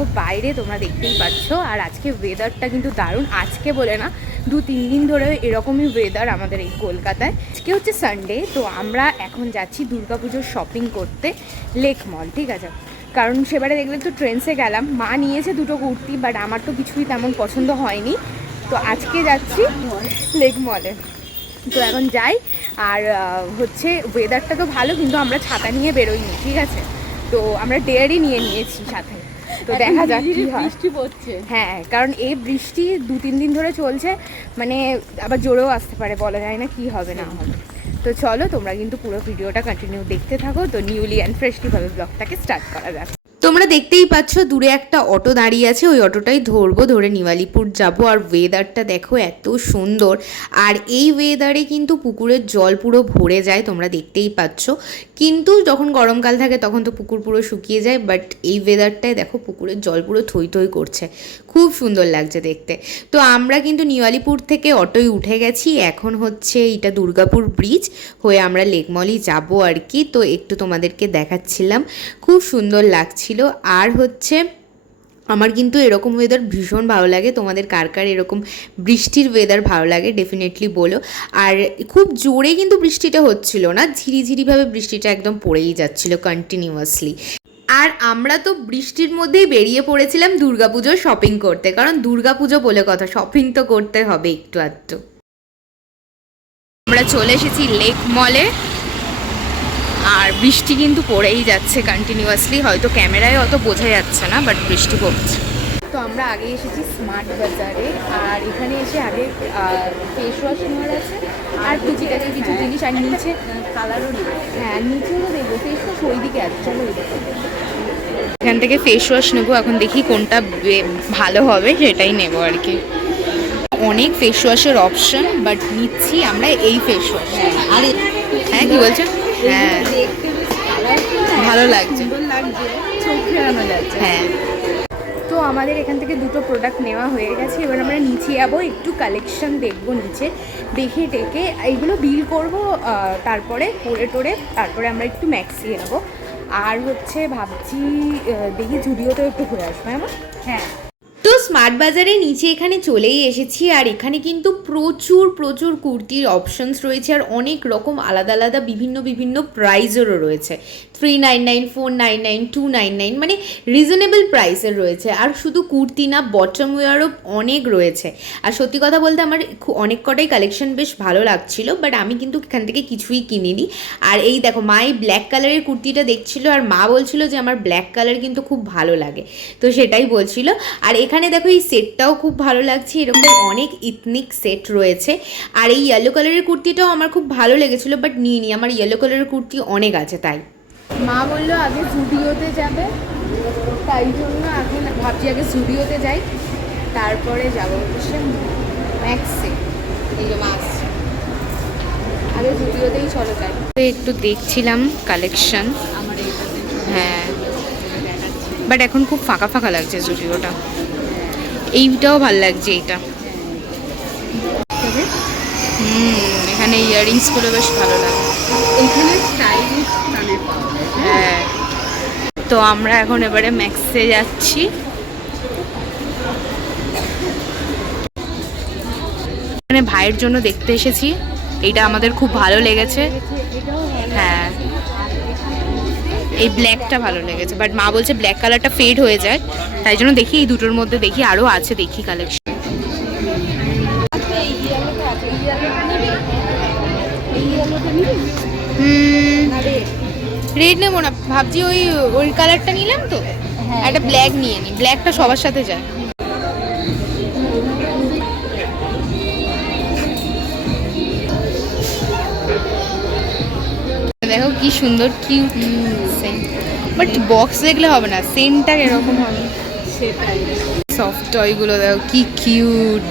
দেখো বাইরে, তোমরা দেখতেই পাচ্ছ। আর আজকে ওয়েদারটা কিন্তু দারুণ, আজকে বলে না 2-3 দিন ধরে এরকমই ওয়েদার আমাদের এই কলকাতায়। আজকে হচ্ছে সানডে, তো আমরা এখন যাচ্ছি দুর্গাপুজোর শপিং করতে লেক মল, ঠিক আছে? কারণ সেবারে দেখলে তো ট্রেন্ডসে গেলাম, মা নিয়েছে 2টো কুর্তি, বাট আমার তো কিছুই তেমন পছন্দ হয়নি, তো আজকে যাচ্ছি লেক মলে। তো এখন যাই। আর হচ্ছে ওয়েদারটা তো ভালো, কিন্তু আমরা ছাতা নিয়ে বেরোইনি, ঠিক আছে? তো আমরা ডেয়ারি নিয়ে নিয়েছি সাথে, তো দেখা যাক কি হয়। বৃষ্টি পড়ছে, হ্যাঁ, কারণ এই বৃষ্টি 2-3 দিন ধরে চলছে, মানে আবার জোরেও আসতে পারে, বলা যায় না কি হবে না হবে। তো চলো, তোমরা কিন্তু পুরো ভিডিওটা কন্টিনিউ দেখতে থাকো। তো নিউলি অ্যান্ড ফ্রেশলিভাবে ব্লগটাকে স্টার্ট করা যাক। তোমরা দেখতেই পাচ্ছ দূরে একটা অটো দাঁড়িয়ে আছে, ওই অটোটাই ধরবো, ধরে নিওয়ালিপুর যাব। আর ওয়েদারটা দেখো এত সুন্দর, আর এই ওয়েদারে কিন্তু পুকুরের জল পুরো ভরে যায়, তোমরা দেখতেই পাচ্ছ। কিন্তু যখন গরমকাল থাকে তখন তো পুকুর পুরো শুকিয়ে যায়, বাট এই ওয়েদারটায় দেখো পুকুরের জল পুরো থই থই করছে, খুব সুন্দর লাগছে দেখতে। তো আমরা কিন্তু নিওয়ালিপুর থেকে অটোয় উঠে গেছি, এখন হচ্ছে এটা দুর্গাপুর ব্রিজ হয়ে আমরা লেকমলই যাবো আর কি। তো একটু তোমাদেরকে দেখাচ্ছিলাম, খুব সুন্দর লাগছিল। আর হচ্ছে আমার কিন্তু এরকম ওয়েদার ভীষণ ভালো লাগে। তোমাদের কার কার এরকম বৃষ্টির ওয়েদার ভালো লাগে ডেফিনেটলি বলো। আর খুব জোরে কিন্তু বৃষ্টিটা হচ্ছিল না, ঝিরিঝিরিভাবে বৃষ্টিটা একদম পড়েই যাচ্ছিল কন্টিনিউয়াসলি। আর আমরা তো বৃষ্টির মধ্যেই বেরিয়ে পড়েছিলাম দুর্গাপুজোর শপিং করতে, কারণ দুর্গাপুজো বলে কথা, শপিং তো করতে হবে একটু আধটু। আমরা চলে এসেছি লেক মলে, আর বৃষ্টি কিন্তু পড়েই যাচ্ছে কন্টিনিউয়াসলি, হয়তো ক্যামেরায় অত বোঝা যাচ্ছে না, বাট বৃষ্টি পড়ছে। তো আমরা আগে এসেছি স্মার্ট বাজারে, আর এখানে এসে আগে ফেস ওয়াশ নেওয়ার আছে, আর টুকিটাকি কিছু জিনিস, আর নিচে কালারও নেই। হ্যাঁ, নিচেও তো দেখবো ফেস ওয়াশ ওই দিকে আছে, চলো ওই দিকে। এখান থেকে ফেস ওয়াশ নেবো, এখন দেখি কোনটা ভালো হবে সেটাই নেবো আর কি। অনেক ফেস ওয়াশের অপশন, বাট নিচ্ছি আমরা এই ফেস ওয়াশ। আর হ্যাঁ, কি বলছো? হ্যাঁ, ভালো লাগছে, চোখ ফেরানো যাচ্ছে। হ্যাঁ। তো আমাদের এখান থেকে 2টো প্রোডাক্ট নেওয়া হয়ে গেছে, এবার আমরা নিচে যাবো, একটু কালেকশন দেখবো নিচে, দেখে টেকে এইগুলো বিল করবো, তারপরে করে টোরে তারপরে আমরা একটু ম্যাক্সি যাবো। আর হচ্ছে ভাবছি দেখি জুডিওতেও একটু ঘুরে আসবো। হ্যাঁ, তো স্মার্ট বাজারের নিচে এখানে চলেই এসেছি, আর এখানে কিন্তু প্রচুর প্রচুর কুর্তির অপশনস রয়েছে, আর অনেক রকম আলাদা আলাদা বিভিন্ন বিভিন্ন প্রাইজেরও রয়েছে। 399, 499, 299, মানে রিজনেবল প্রাইসের রয়েছে। আর শুধু কুর্তি না, বটম ওয়্যারও অনেক রয়েছে। আর সত্যি কথা বলতে আমার অনেক কটাই কালেকশন বেশ ভালো লাগছিল, বাট আমি কিন্তু এখান থেকে কিছুই কিনিনি। আর এই দেখো, মা এই ব্ল্যাক কালারের কুর্তিটা দেখছিল, আর মা বলছিল যে আমার ব্ল্যাক কালার কিন্তু খুব ভালো লাগে, তো সেটাই বলছিল। আর এখানে দেখো এই সেটটাও খুব ভালো লাগছে, এরকম অনেক ইথনিক সেট রয়েছে। আর এই ইয়েলো কালারের কুর্তিটাও আমার খুব ভালো লেগেছিলো, বাট নিইনি, আমার ইয়েলো কালারের কুর্তি অনেক আছে। তাই মা বললো আগে জুডিওতে যাবে, তাই জন্য এখন ভাবছি আগে জুডিওতে যাই, তারপরে যাবো হচ্ছে ম্যাক্সে। এই যে মা আসছে, আগে জুডিওতেই চলো যাই। একটু দেখছিলাম কালেকশন, হ্যাঁ, বাট এখন খুব ফাঁকা ফাঁকা লাগছে জুডিওটা। এইটাও ভাল লাগছে, এইটা। এখানে ইয়াররিংসগুলো বেশ ভালো লাগে, এখানে স্টাইলিশ কানের পাওয়া যায়। হ্যাঁ। তো আমরা এখন এবারে ম্যাক্সে যাচ্ছি। এখানে ভাইয়ের জন্য দেখতে এসেছি, এইটা আমাদের খুব ভালো লেগেছে। হ্যাঁ, এই ব্ল্যাকটা ভালো লেগেছে, বাট মা বলছে ব্ল্যাক কালারটা ফেড হয়ে যায়, তাই জন্য দেখি এই দুটোর মধ্যে দেখি আরও আছে, দেখি কালেকশন। রেড নেবো না, ভাবছি ওই ওই কালারটা নিলাম, তো একটা ব্ল্যাক নিয়ে নিই, ব্ল্যাকটা সবার সাথে যায়। দেখো কি সুন্দর কিউট সেন্ট, বাট বক্স দেখলে হবে না, সেন্টটা এরকম হবে। সেটাই, সফট টয়গুলো দেখো কি কিউট।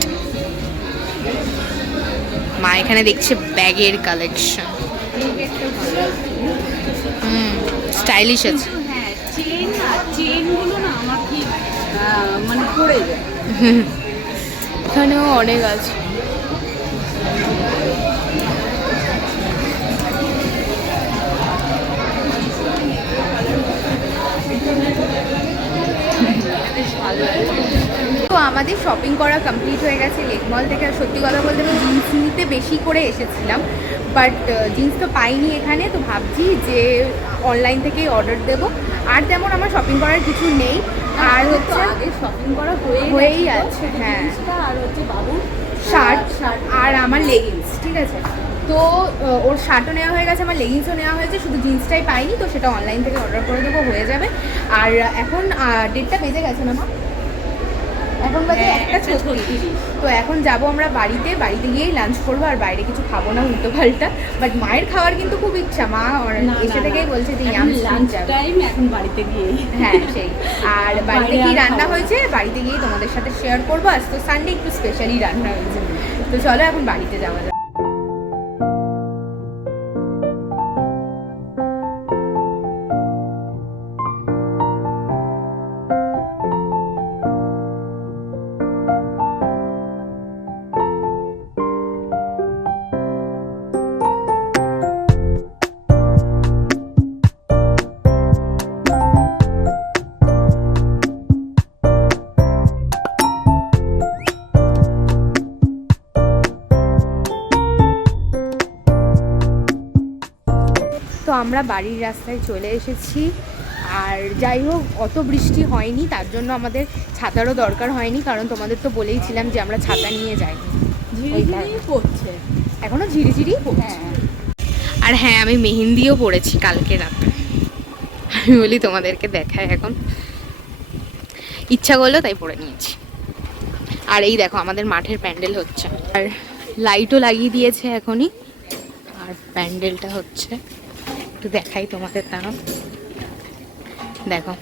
মা এখানে দেখছে ব্যাগের কালেকশন, স্টাইলিশ আছে। হ্যাঁ, চেনগুলো না আমার ঠিক মানে পড়ে যায়। এখানেও অনেক আছে। আমাদের শপিং করা কমপ্লিট হয়ে গেছে লেক মল থেকে। আর সত্যি কথা বলতে আমি জিন্স নিতে বেশি করে এসেছিলাম, বাট জিন্স তো পাইনি এখানে, তো ভাবছি যে অনলাইন থেকেই অর্ডার দেবো। আর তেমন আমার শপিং করার কিছু নেই। আর হচ্ছে আগে শপিং করা হয়েই আছে, হ্যাঁ, আর হচ্ছে বাবুর শার্ট আর আমার লেগিংস, ঠিক আছে। তো ওর শার্টও নেওয়া হয়ে গেছে, আমার লেগিংসও নেওয়া হয়েছে, শুধু জিন্সটাই পাইনি, তো সেটা অনলাইন থেকে অর্ডার করে দেবো, হয়ে যাবে। আর এখন 1:30টা বেজে গেছে না মা? এখন বাজে 1:36। তো এখন যাব আমরা বাড়িতে গিয়েই লাঞ্চ করবো, আর বাইরে কিছু খাবো না উল্টো পাল্টা। বাট মায়ের খাওয়ার কিন্তু খুব ইচ্ছা, মা এসে থেকেই বলছে যে লাঞ্চ টাইম এখন বাড়িতে গিয়ে, হ্যাঁ সেই। আর বাড়িতে কি রান্না হয়েছে বাড়িতে গিয়ে তোমাদের সাথে শেয়ার করবো। আজ তো সানডে, একটু স্পেশালি রান্না হয়েছে। তো চলো এখন বাড়িতে যাওয়া যাক। তো আমরা বাড়ির রাস্তায় চলে এসেছি। আর যাই হোক, অত বৃষ্টি হয়নি, তার জন্য আমাদের ছাতারও দরকার হয়নি, কারণ তোমাদের তো বলেইছিলাম যে আমরা ছাতা নিয়ে যাই। ঝিরিঝিরি পড়ছে, এখনো ঝিরিঝিরি পড়ছে। আর হ্যাঁ, আমি মেহেন্দিও পড়েছি কালকে রাতে। আমি বলি তোমাদেরকে দেখায়, এখন ইচ্ছা করলো তাই পরে নিয়েছি। আর এই দেখো আমাদের মাঠের প্যান্ডেল হচ্ছে, আর লাইটও লাগিয়ে দিয়েছে এখনই, আর প্যান্ডেলটা হচ্ছে, একটু দেখাই তোমাদের, তারা দেখো।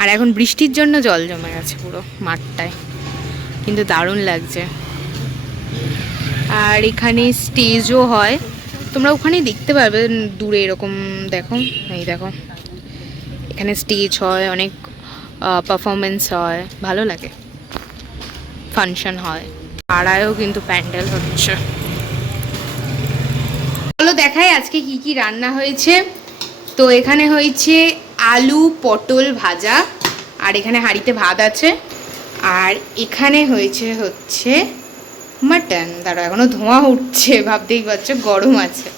আর এখন বৃষ্টির জন্য জল জমে গেছে পুরো মাঠটায়, কিন্তু দারুণ লাগছে। আর এখানে স্টেজও হয়, তোমরা ওখানেই দেখতে পারবে দূরে, এরকম দেখো, এই দেখো এখানে স্টেজ হয়, অনেক পারফরমেন্স হয়, ভালো লাগে, ফাংশন হয়। পাড়ায়ও কিন্তু প্যান্ডেল হচ্ছে। চলো দেখাই আজকে কি কি রান্না হয়েছে। তো এখানে হয়েছে আলু পটল ভাজা, আর এখানে হাঁড়িতে ভাত আছে, আর এখানে হচ্ছে মাটন। দাঁড়াও, এখনো ধোঁয়া উঠছে, ভাবতেই পারছো গরম আছে।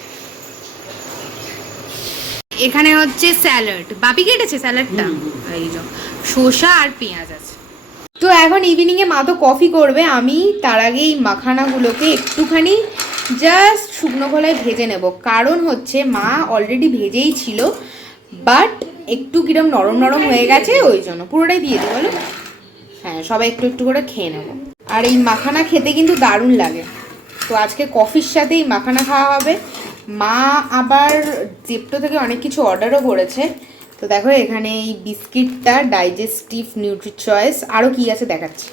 এখানে হচ্ছে স্যালাড, বাপি কেটেছে স্যালাডটা, এই যে শসা আর পেঁয়াজ আছে। তো এখন ইভিনিংয়ে মা তো কফি করবে, আমি তার আগে এই মাখানাগুলোকে একটুখানি জাস্ট শুকনো খোলায় ভেজে নেব। কারণ হচ্ছে মা অলরেডি ভেজেই ছিল, বাট একটু কিরম নরম নরম হয়ে গেছে, ওই জন্য পুরোটাই দিয়ে দিই বলো। হ্যাঁ, সবাই একটু একটু করে খেয়ে নেব। আর এই মাখানা খেতে কিন্তু দারুণ লাগে। তো আজকে কফির সাথে এই মাখানা খাওয়া হবে। মা আবার জেপ্টো থেকে অনেক কিছু অর্ডারও করেছে। তো দেখো এখানে এই বিস্কিটটা ডাইজেস্টিভ নিউট্রি চয়েস, আরও কি আছে দেখাচ্ছি।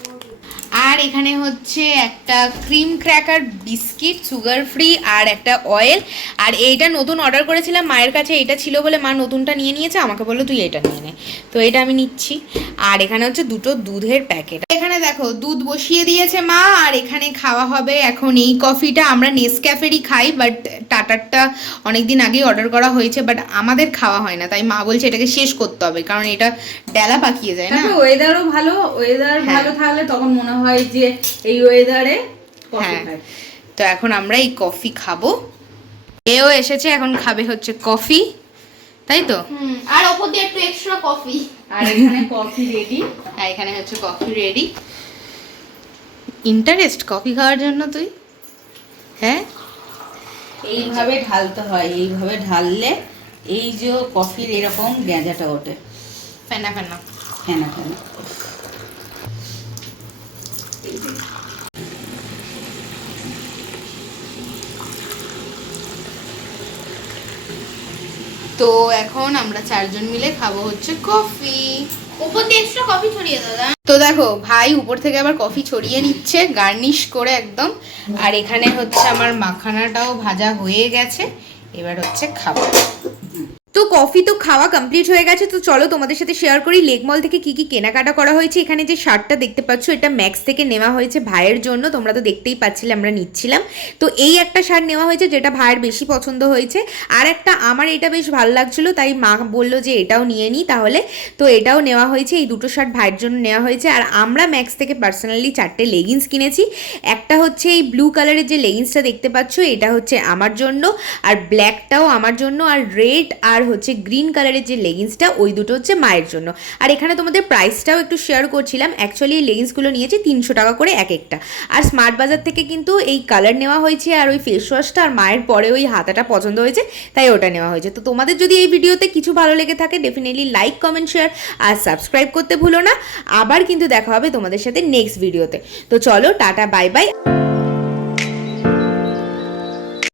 আর এখানে হচ্ছে একটা cream cracker biscuit sugar free, আর একটা অয়েল। আর এইটা নতুন অর্ডার করেছিলাম, মায়ের কাছে এটা ছিল বলে মা নতুনটা নিয়ে নিয়েছে, আমাকে বললো তুই এটা নিয়ে নে, তো এটা আমি নিচ্ছি। আর এখানে হচ্ছে দুটো দুধের প্যাকেট। এখানে দেখো দুধ বসিয়ে দিয়েছে মা, আর এখানে খাওয়া হবে এখন এই কফিটা। আমরা নেসক্যাফেরই খাই, বাট টাটারটা অনেকদিন আগেই অর্ডার করা হয়েছে, বাট আমাদের খাওয়া হয় না, তাই মা বলছে এটাকে শেষ করতে হবে, কারণ এটা ডেলা পাকিয়ে যায় না। ওয়েদারও ভালো, ওয়েদার ভালো থাকলে তখন মনে হয় যে এই ওয়েদারে কফি খাই। তো এখন আমরা এই কফি খাবো। এও এসেছে, এখন খাবে হচ্ছে কফি, তাই তো। আর ওপর দিয়ে একটু এক্সট্রা কফি। আর এখানে কফি রেডি। হ্যাঁ, এখানে হচ্ছে কফি রেডি। ইন্টারেস্ট কফি খাওয়ার জন্য তুই? হ্যাঁ, এইভাবে ঢালতে হয়, এইভাবে ঢাললে এই যে কফির এরকম গেঁজাটা ওঠে, ফেনা ফেনা ফেনা ফেনা। তো এখন আমরা চারজন মিলে খাবো হচ্ছে কফি। ওপর দিয়ে এক্সট্রা কফি ছড়িয়ে দাদা। তো দেখো ভাই উপর থেকে আবার কফি ছড়িয়ে নিচ্ছে গার্নিশ করে একদম। আর এখানে হচ্ছে আমার মাখানাটাও ভাজা হয়ে গেছে, এবার হচ্ছে খাবো। তো কফি তো খাওয়া কমপ্লিট হয়ে গেছে, তো চলো তোমাদের সাথে শেয়ার করি লেক মল থেকে কি কি কেনাকাটা করা হয়েছে। এখানে যে শার্টটা দেখতে পাচ্ছ এটা ম্যাক্স থেকে নেওয়া হয়েছে ভাইয়ের জন্য, তোমরা তো দেখতেই পাচ্ছিলে আমরা নিচ্ছিলাম। তো এই একটা শার্ট নেওয়া হয়েছে যেটা ভাইয়ের বেশি পছন্দ হয়েছে, আর একটা আমার এটা বেশ ভালো লাগছিলো তাই মা বললো যে এটাও নিয়ে নিই তাহলে, তো এটাও নেওয়া হয়েছে। এই দুটো শার্ট ভাইয়ের জন্য নেওয়া হয়েছে। আর আমরা ম্যাক্স থেকে পার্সোনালি 4টে লেগিংস কিনেছি। একটা হচ্ছে এই ব্লু কালারের যে লেগিংসটা দেখতে পাচ্ছ এটা হচ্ছে আমার জন্য, আর ব্ল্যাকটাও আমার জন্য, আর রেড আর হচ্ছে গ্রিন কালারের যে লেগিংসটা ওই দুটো হচ্ছে মায়ের জন্য। আর এখানে তোমাদের প্রাইসটাও একটু শেয়ার করছিলাম। অ্যাকচুয়ালি এই লেগিংসগুলো নিয়েছি 300 টাকা করে এক একটা। আর স্মার্ট বাজার থেকে কিন্তু এই কালার নেওয়া হয়েছে আর ওই ফেস ওয়াশটা, আর মায়ের পরে ওই হাতাটা পছন্দ হয়েছে তাই ওটা নেওয়া হয়েছে। তো তোমাদের যদি এই ভিডিওতে কিছু ভালো লেগে থাকে ডেফিনেটলি লাইক কমেন্ট শেয়ার আর সাবস্ক্রাইব করতে ভুলো না। আবার কিন্তু দেখা হবে তোমাদের সাথে নেক্সট ভিডিওতে। তো চলো টাটা বাই বাই।